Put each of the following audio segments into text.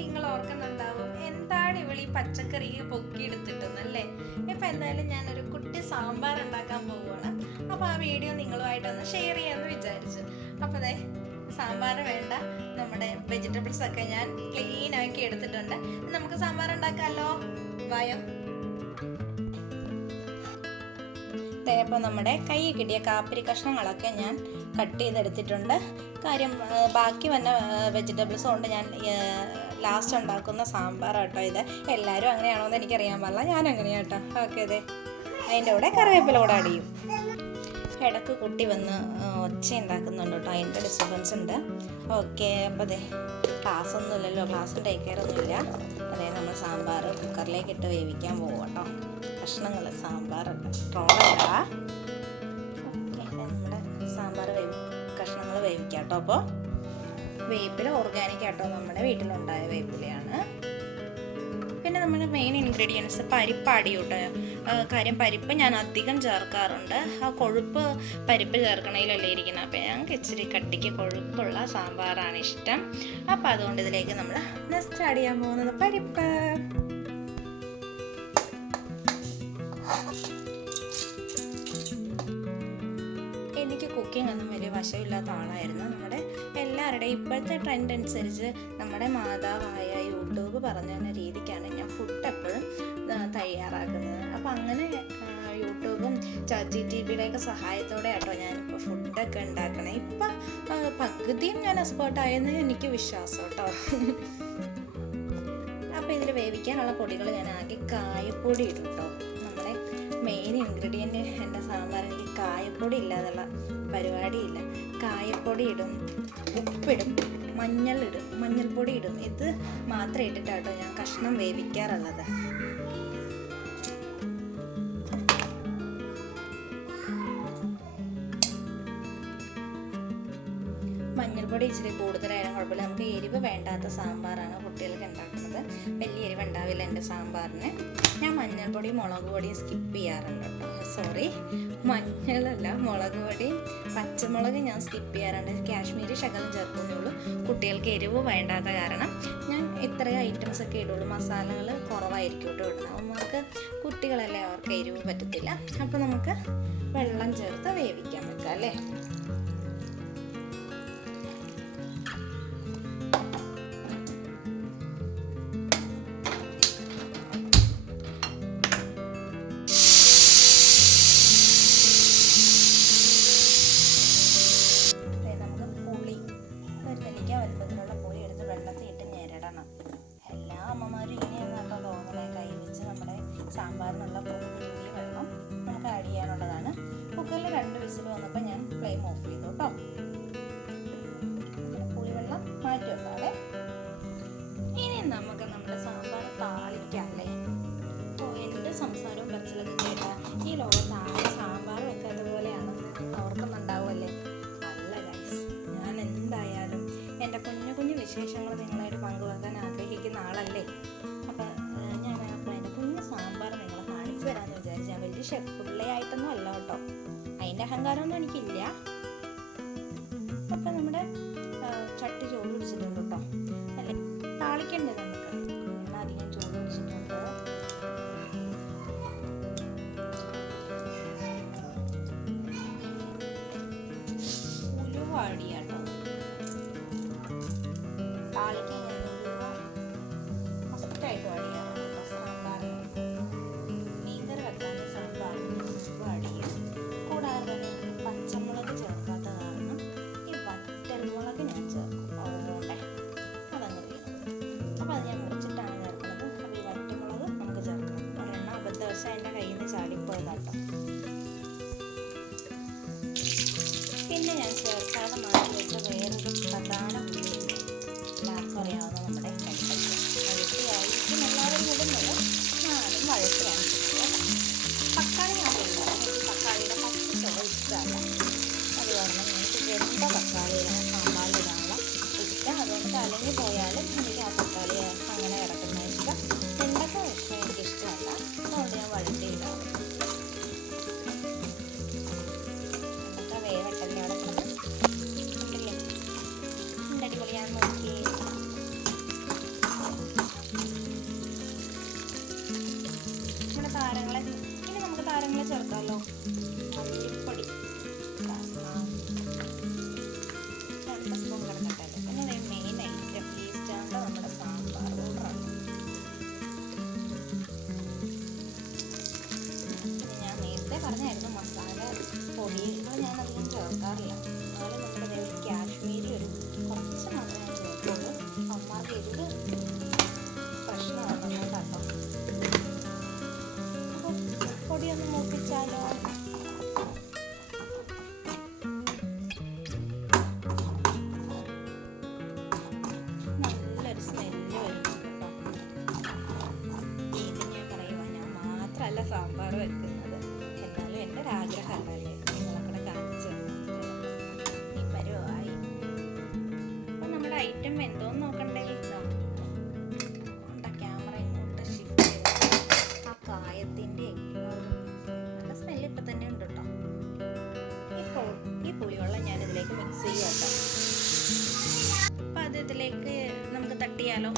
നിങ്ങൾ ഓർക്കുന്നുണ്ടാവും എന്താണ് ഇവളീ പച്ചക്കറി പൊക്കിയെടുത്തിട്ടെന്നല്ലേ. ഇപ്പം എന്തായാലും ഞാനൊരു കുട്ടി സാമ്പാർ ഉണ്ടാക്കാൻ പോവുകയാണ്. അപ്പോൾ ആ വീഡിയോ നിങ്ങളുമായിട്ടൊന്ന് ഷെയർ ചെയ്യാമെന്ന് വിചാരിച്ചു. അപ്പോൾ അതെ, സാമ്പാർ വേണ്ട നമ്മുടെ വെജിറ്റബിൾസ് ഒക്കെ ഞാൻ ക്ലീൻ ആക്കി എടുത്തിട്ടുണ്ട്. നമുക്ക് സാമ്പാർ ഉണ്ടാക്കാമല്ലോ, വായോ. അപ്പോൾ നമ്മുടെ കയ്യിൽ കിട്ടിയ കാപ്പിരി കഷ്ണങ്ങളൊക്കെ ഞാൻ കട്ട് ചെയ്തെടുത്തിട്ടുണ്ട്. കാര്യം ബാക്കി വന്ന വെജിറ്റബിൾസ് കൊണ്ട് ഞാൻ ലാസ്റ്റ് ഉണ്ടാക്കുന്ന സാമ്പാർ കേട്ടോ ഇത്. എല്ലാവരും അങ്ങനെയാണോ എന്ന് എനിക്കറിയാൻ പാടില്ല, ഞാൻ അങ്ങനെയാണ് കേട്ടോ. ഓക്കെ, അതെ, അതിൻ്റെ കൂടെ കറിവേപ്പില കൂടെ അടിയും. ഇടക്ക് കുട്ടി വന്ന് ഒച്ച ഉണ്ടാക്കുന്നുണ്ട് കേട്ടോ, അതിൻ്റെ ഡിസ്റ്റർബൻസ് ഉണ്ട്. ഓക്കെ, അപ്പോൾ അതെ, ക്ലാസ് ഒന്നും ഇല്ലല്ലോ, ക്ലാസ്സും ടേക്ക് കെയർ ഒന്നുമില്ല. അതെ, നമ്മൾ സാമ്പാർ കുക്കറിലേക്ക് ഇട്ട് വേവിക്കാൻ പോകും കേട്ടോ. കഷ്ണങ്ങൾ സാമ്പാറല്ല, ട്രോളല്ല. ഓക്കെ, നമ്മുടെ സാമ്പാർ കഷ്ണങ്ങൾ വേവിക്കാം കേട്ടോ. അപ്പോൾ വേപ്പില ഓർഗാനിക് ആട്ടോ, നമ്മുടെ വീട്ടിലുണ്ടായ വേപ്പിലയാണ്. പിന്നെ നമ്മുടെ മെയിൻ ഇൻഗ്രീഡിയൻസ് പരിപ്പാടി കേട്ടോ. കാര്യം പരിപ്പ് ഞാൻ അധികം ചേർക്കാറുണ്ട്. ആ കൊഴുപ്പ് പരിപ്പ് ചേർക്കണതിലല്ലേ ഇരിക്കുന്നത്. അപ്പോൾ ഞങ്ങൾക്ക് ഇച്ചിരി കട്ടിക്ക് കൊഴുപ്പുള്ള സാമ്പാറാണ് ഇഷ്ടം. അപ്പോൾ അതുകൊണ്ട് ഇതിലേക്ക് നമ്മൾ നെക്സ്റ്റ് ആഡ് ചെയ്യാൻ പോകുന്നത് പരിപ്പ്. എനിക്ക് കുക്കിംഗ് ഒന്നും വലിയ വശമില്ലാത്ത ആളായിരുന്നു. നമ്മുടെ എല്ലാവരുടെയും ഇപ്പോഴത്തെ ട്രെൻഡ് അനുസരിച്ച് നമ്മുടെ മാതാവായ യൂട്യൂബ് പറഞ്ഞ രീതിക്കാണ് ഞാൻ ഫുഡ് എപ്പോഴും തയ്യാറാക്കുന്നത്. അപ്പം അങ്ങനെ യൂട്യൂബും ChatGPTയുടെയൊക്കെ സഹായത്തോടെ ആട്ടോ ഞാനിപ്പോൾ ഫുഡൊക്കെ ഉണ്ടാക്കണേ. ഇപ്പം പകുതിയും ഞാൻ എക്സ്പേർട്ടായെന്ന് എനിക്ക് വിശ്വാസം കേട്ടോ. അപ്പോൾ ഇതിൽ വേവിക്കാനുള്ള പൊടികൾ ഞാൻ ആകെ കായപ്പൊടി ഇടും കേട്ടോ. നമ്മുടെ മെയിൻ ഇൻഗ്രീഡിയൻറ്റ് എൻ്റെ സാമ്പാർ, എനിക്ക് കായപ്പൊടി ഇല്ലാതുള്ള പരിപാടിയില്ല. കായപ്പൊടി ഇടും, ഉപ്പിടും, മഞ്ഞൾപ്പൊടി ഇടും. ഇത് മാത്രം ഇട്ടിട്ടാട്ടോ ഞാൻ കഷ്ണം വേവിക്കാറുള്ളത്. മഞ്ഞൾപ്പൊടി ഇച്ചിരി കൂടുതലായാലും കുഴപ്പമില്ല. നമുക്ക് എരിവ് വേണ്ടാത്ത സാമ്പാറാണ് കുട്ടികൾക്ക് ഉണ്ടാക്കുന്നത്. വലിയ എരിവ് ഉണ്ടാവില്ല എൻ്റെ സാമ്പാറിന്. ഞാൻ മഞ്ഞൾപ്പൊടി മുളക് പൊടിയും സ്കിപ്പ് ചെയ്യാറുണ്ട് കേട്ടോ. സോറി, മഞ്ഞളല്ല, മുളക് പൊടിയും പച്ചമുളക് ഞാൻ സ്കിപ്പ് ചെയ്യാറുണ്ട്. കാശ്മീരി ശകലം ചേർക്കുന്നുള്ളൂ. കുട്ടികൾക്ക് എരിവ് വേണ്ടാത്ത കാരണം ഞാൻ ഇത്രയും ഐറ്റംസ് ഒക്കെ ഇടുള്ളൂ. മസാലകൾ കുറവായിരിക്കും കേട്ടോ ഇടുന്നത്. അവർക്ക് കുട്ടികളല്ലേ, അവർക്ക് എരിവ് പറ്റത്തില്ല. അപ്പോൾ നമുക്ക് വെള്ളം ചേർത്ത് വേവിക്കാൻ വെക്കാം അല്ലേ. സാമ്പാറിനുള്ള പുളി വെള്ളം നമുക്ക് ആഡ് ചെയ്യാനുള്ളതാണ്. കുക്കറിൽ 2 വിസിൽ വന്നപ്പോൾ ഞാൻ ഫ്ലെയിം ഓഫ് ചെയ്തു കേട്ടോ. പുളിവെള്ളം മാറ്റി വെക്കാതെ ഇനി നമുക്ക് നമ്മുടെ സാമ്പാർ താളിക്കാം അല്ലേ. അപ്പോൾ എൻ്റെ സംസാരവും പറച്ചിലൊക്കെ കേട്ടാൽ ഈ ലോകത്ത് ആരും സാമ്പാർ വെക്കാത്ത പോലെയാണെന്ന് ഓർക്കുന്നുണ്ടാവുമല്ലേ. അല്ല ഗൈസ്, ഞാൻ എന്തായാലും എൻ്റെ കുഞ്ഞു കുഞ്ഞു വിശേഷങ്ങൾ നിങ്ങളായിട്ട് പങ്കുവെക്കാൻ ആഗ്രഹിക്കുന്ന ആളല്ലേ. അപ്പം ഞാൻ സാമ്പാർ നിങ്ങളെ കാണിച്ചു തരാമെന്ന് വിചാരിച്ചു. ഞാൻ വലിയ ഷെഫ് പിള്ളയായിട്ടൊന്നും അല്ല കേട്ടോ, അതിൻ്റെ അഹങ്കാരമൊന്നും എനിക്കില്ല. അപ്പം നമ്മുടെ ചട്ടി ചൂട് പിടിച്ചിട്ടുണ്ട് കേട്ടോ. അല്ലെ, താളിക്കണ്ടേ നമുക്ക്. എണ്ണ അധികം ചൂട് പിടിച്ചിട്ടുണ്ട്. ഉലുവ ആഡ് ചെയ്യാം കേട്ടോ. താളിക്കാൻ ഉലുവ മസ്റ്റായിട്ട് ആഡ് ചെയ്യാം. പച്ചമുളക് ചേർക്കാത്ത കാരണം ഈ വറ്റൽമുളക് ഞാൻ ചേർക്കും. അതുകൊണ്ടേ അതങ്ങനെ ചെയ്യണം. അപ്പോൾ അത് ഞാൻ മുറിച്ചിട്ടാണ് ചേർക്കുന്നത്. അപ്പോൾ ഈ വറ്റമുളക് നമുക്ക് ചേർക്കണം. ഒരെണ്ണ അബദ്ധവശം എൻ്റെ കയ്യിൽ നിന്ന് ചാടിപ്പോയതാട്ടോ. പിന്നെ ഞാൻ ചേർക്കാതെ മാറ്റി വെച്ച വേറൊരു പ്രധാന പൊടിയുണ്ട്. എല്ലാവർക്കും അറിയാവുന്ന നമ്മുടെ കൈപ്പറ്റ. വഴറ്റിയായിരിക്കും എല്ലാവരും ഇടുന്നത്. ഞാനും വഴറ്റിയാണ് ചെയ്യുന്നത്. തക്കാളി ഞാൻ ഇല്ല, എനിക്ക് തക്കാളിയുടെ പച്ച ചുവ ഇഷ്ടമല്ല. അത് കാരണം എനിക്ക് വെന്ത തക്കാളിയിലാണ് സാമ്പാറിലിടാനുള്ള ഇഷ്ടം. അതുകൊണ്ട് അല്ലെങ്കിൽ പോയാലും എനിക്ക് ആ തക്കാളി അങ്ങനെ കിടക്കുന്ന ഇഷ്ടം. വെണ്ടക്ക വെച്ചാൽ എനിക്കിഷ്ടമല്ല, അതുകൊണ്ട് ഞാൻ വഴറ്റിയിടാറുണ്ട്. വെണ്ടക്ക വേവട്ടല്ലേ കിടക്കുന്നത്. ചേർക്കാറില്ല. എന്നാലും നമ്മുടെ ഒരു കാശ്മീരി ഒരു കുറച്ച് മാത്രമേ ഞാൻ ചേർക്കുള്ളൂ. അമ്മമാർക്ക് എരിവ് പ്രശ്നമാണ് കേട്ടോ. അപ്പോൾ പൊടിയൊന്ന് മൂപ്പിച്ചാലോ? നല്ലൊരു സ്മെല്ല് വരുന്നുണ്ട് കേട്ടോ. ഇത് ഞാൻ പറയുവാ, ഞാൻ മാത്രമല്ല സാമ്പാർ വെക്കുന്നത്, എന്നാലും എൻ്റെ ഒരു ആഗ്രഹമല്ലേ നിങ്ങളൊക്കെ കാണിച്ചു ഈ പരുവായി. അപ്പം നമ്മുടെ ഐറ്റം എന്തോന്ന് നോക്കണ്ടേ? ക്യാമറ ഇങ്ങോട്ട് ഷിഫ്റ്റ് ചെയ്ത് ആ കായത്തിൻ്റെ നല്ല സ്മെല്ല് ഇപ്പം തന്നെ ഉണ്ട് കേട്ടോ. ഈ പുളിവെള്ളം ഞാനിതിലേക്ക് മിക്സ് ചെയ്യും കേട്ടോ. അപ്പം അത് ഇതിലേക്ക് നമുക്ക് തട്ടിയാലോ?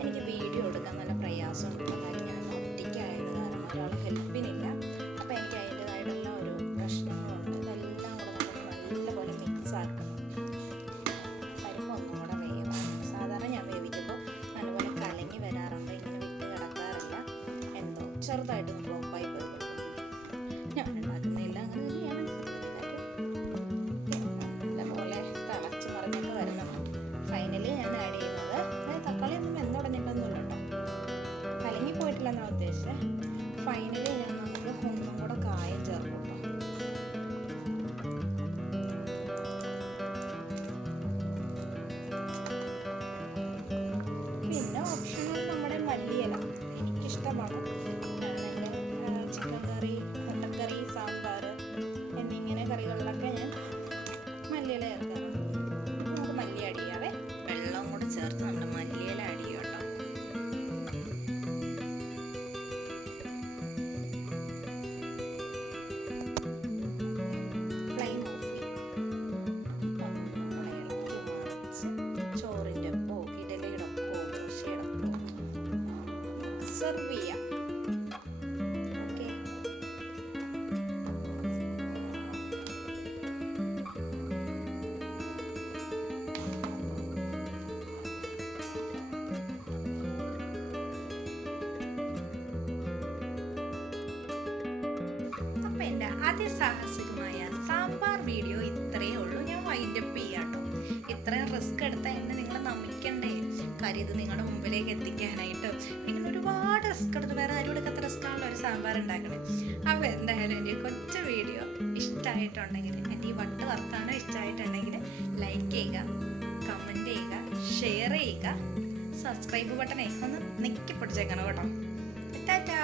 എനിക്ക് വീഡിയോ എടുക്കാൻ നല്ല പ്രയാസമുണ്ട്. കാര്യം ഞാൻ ഒറ്റയ്ക്കായത് കാരണം ഒരാൾ ഹെൽപ്പിനില്ല. അപ്പോൾ എനിക്ക് അതിൻ്റെതായിട്ടുള്ള ഒരു പ്രശ്നങ്ങളുണ്ട്. ഇതെല്ലാം കൂടെ നമുക്ക് നല്ലപോലെ മിക്സ് ആക്കണം. പരിപ്പ് ഒന്നും കൂടെ വേവാൻ, സാധാരണ ഞാൻ വേവിക്കുമ്പോൾ നല്ലപോലെ കലങ്ങി വരാറുണ്ട്, ഇങ്ങനെ വിട്ട് കിടക്കാറില്ല. എന്തോ ചെറുതായിട്ട് ഫ്ലോപ്പായി പോയി ഞാൻ ഉണ്ടാക്കുന്നില്ല. അങ്ങനെ തന്നെയാണ്. നല്ലപോലെ തിളച്ച് മറിഞ്ഞൊക്കെ വരുന്നുണ്ട്. ഫൈനലി ഞാൻ ആഡ് ചെയ്യുന്നത് തക്കാളി ഒന്നും വെന്തുടഞ്ഞിട്ടൊന്നുമില്ല കേട്ടോ, കലങ്ങി പോയിട്ടില്ലെന്നാണ് ഉദ്ദേശിച്ചത്. ഫൈനലി നമുക്ക് ഒന്നും കൂടെ കായം ചേർക്കും കേട്ടോ. പിന്നെ ഓപ്ഷണൽ നമ്മുടെ മല്ലിയില എനിക്കിഷ്ടമാണ്. ഞാനെൻ്റെ ചിക്കൻ കറി, മുട്ടക്കറി, സാമ്പാർ എന്നിങ്ങനെ കറികളിലൊക്കെ ഞാൻ മല്ലിയില ചേർക്കാറുണ്ട്. നമുക്ക് മല്ലി ആഡ് ചെയ്യാവേ. വെള്ളം കൂടെ ചേർത്ത് നമ്മുടെ മല്ലിയില ആഡ് ചെയ്യും കേട്ടോ. ഫ്ലെയിം ഓഫ് ചെയ്യും. ഇളക്കി മറിച്ച് ചോറിൻ്റെ ഒപ്പോ ഇഡലിയുടെ ഒപ്പോ ദോശയുടെ ഒപ്പോ സെർവ് ചെയ്യാം. ഓക്കെ. അപ്പം എൻ്റെ അതിസാഹസികമായ സാമ്പാർ വീഡിയോ ഇത്രയേ ഉള്ളൂ. ഞാൻ വൈൻഡപ്പ് ചെയ്യാം കേട്ടോ. ഇത്രയും റിസ്ക് എടുത്താൽ എന്നെ നിങ്ങൾ നമിക്കണ്ടേ? കാര്യം ഇത് നിങ്ങളുടെ മുമ്പിലേക്ക് എത്തിക്കാനായിട്ട് നിങ്ങൾ ഒരുപാട് റിസ്ക് എടുത്ത്, വേറെ ആരും എടുക്കാത്ത റിസ്ക്കാണല്ലോ ഒരു സാമ്പാർ ഉണ്ടാക്കണേ. അപ്പോൾ എന്തായാലും എൻ്റെ കൊച്ചു വീഡിയോ ഇഷ്ടമായിട്ടുണ്ടെങ്കിൽ, എൻ്റെ ഈ വട്ട് വർത്താനം ഇഷ്ടമായിട്ടുണ്ടെങ്കിൽ ലൈക്ക് ചെയ്യുക, കമൻറ്റ് ചെയ്യുക, ഷെയർ ചെയ്യുക, സബ്സ്ക്രൈബ് ബട്ടണേ ഒന്ന് നെക്കി പിടിച്ചേക്കണം കേട്ടോ. ടാറ്റാ.